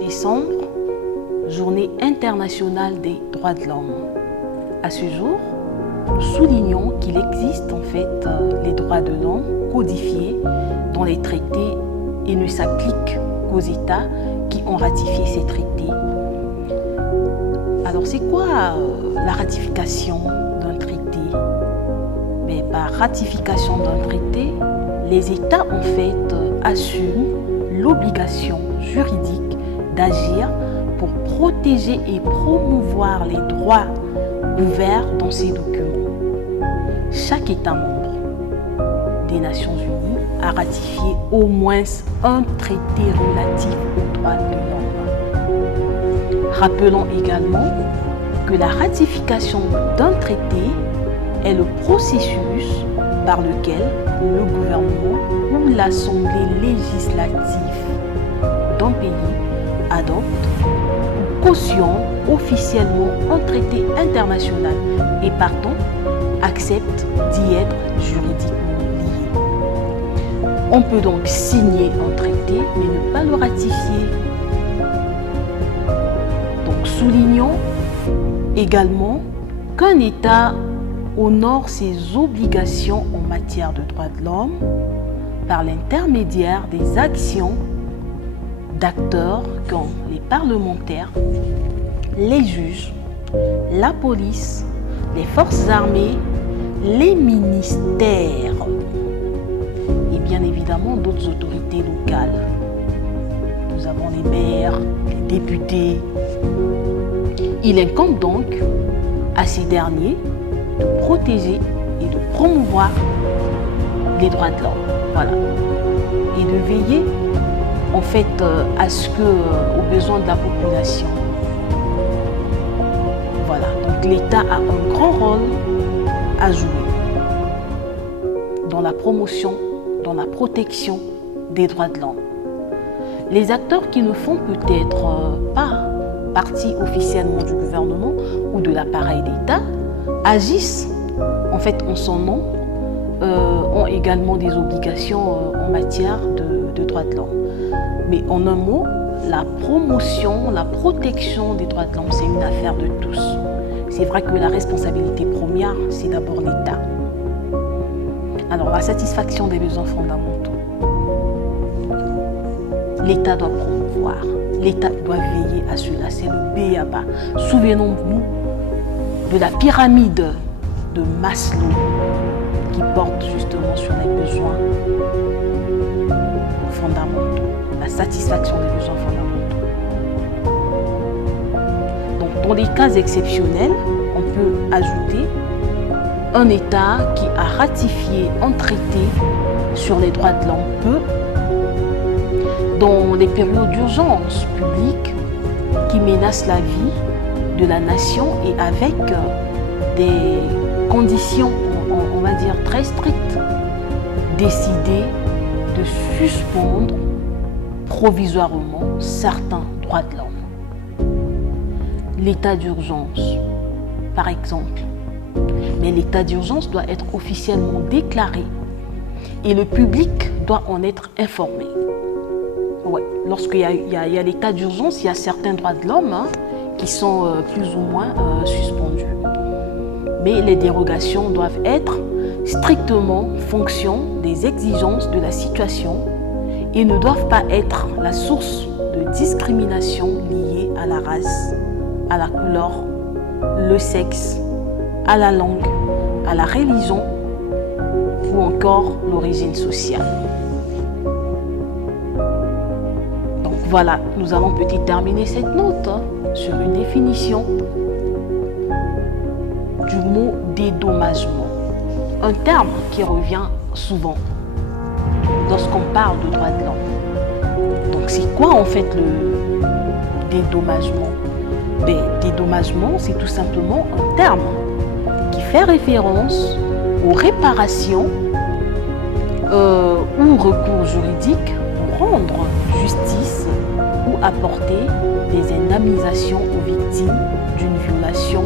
Décembre, Journée internationale des droits de l'homme. À ce jour, nous soulignons qu'il existe en fait les droits de l'homme codifiés dans les traités et ne s'appliquent qu'aux États qui ont ratifié ces traités. Alors c'est quoi la ratification d'un traité? Mais par ratification d'un traité, les États en fait assument l'obligation juridique d'agir pour protéger et promouvoir les droits ouverts dans ces documents. Chaque État membre des Nations Unies a ratifié au moins un traité relatif aux droits de l'homme. Rappelons également que la ratification d'un traité est le processus par lequel le gouvernement ou l'assemblée législative d'un pays adopte ou cautionne officiellement un traité international et partant accepte d'y être juridiquement lié. On peut donc signer un traité mais ne pas le ratifier. Donc soulignons également qu'un État honore ses obligations en matière de droits de l'homme par l'intermédiaire des actions d'acteurs comme les parlementaires, les juges, la police, les forces armées, les ministères et bien évidemment d'autres autorités locales. Nous avons les maires, les députés. Il incombe donc à ces derniers de protéger et de promouvoir les droits de l'homme. Voilà. Et de veiller en fait à ce que aux besoins de la population. Voilà, donc l'État a un grand rôle à jouer dans la promotion, dans la protection des droits de l'homme. Les acteurs qui ne font peut-être pas partie officiellement du gouvernement ou de l'appareil d'État agissent en fait en son nom, ont également des obligations en matière de droits de l'homme. Mais en un mot, la promotion, la protection des droits de l'homme, c'est une affaire de tous. C'est vrai que la responsabilité première, c'est d'abord l'État. Alors, la satisfaction des besoins fondamentaux. L'État doit promouvoir, l'État doit veiller à cela, c'est le B.A.B.A. Souvenons-nous de la pyramide de Maslow qui porte justement sur les besoins fondamentaux. La satisfaction des besoins fondamentaux. Donc, dans des cas exceptionnels, on peut ajouter un État qui a ratifié un traité sur les droits de l'homme peut, dans les périodes d'urgence publique qui menacent la vie de la nation et avec des conditions, on va dire, très strictes, décider de suspendre provisoirement certains droits de l'homme. L'état d'urgence, par exemple. Mais l'état d'urgence doit être officiellement déclaré et le public doit en être informé. Ouais. Lorsqu'il y a l'état d'urgence, il y a certains droits de l'homme qui sont plus ou moins suspendus. Mais les dérogations doivent être strictement fonction des exigences de la situation et ne doivent pas être la source de discrimination liée à la race, à la couleur, le sexe, à la langue, à la religion ou encore l'origine sociale. Donc voilà, nous allons peut-être terminer cette note sur une définition du mot dédommagement, un terme qui revient souvent lorsqu'on parle de droits de l'homme. Donc c'est quoi en fait le dédommagement? Dédommagement, c'est tout simplement un terme qui fait référence aux réparations ou recours juridiques pour rendre justice ou apporter des indemnisations aux victimes d'une violation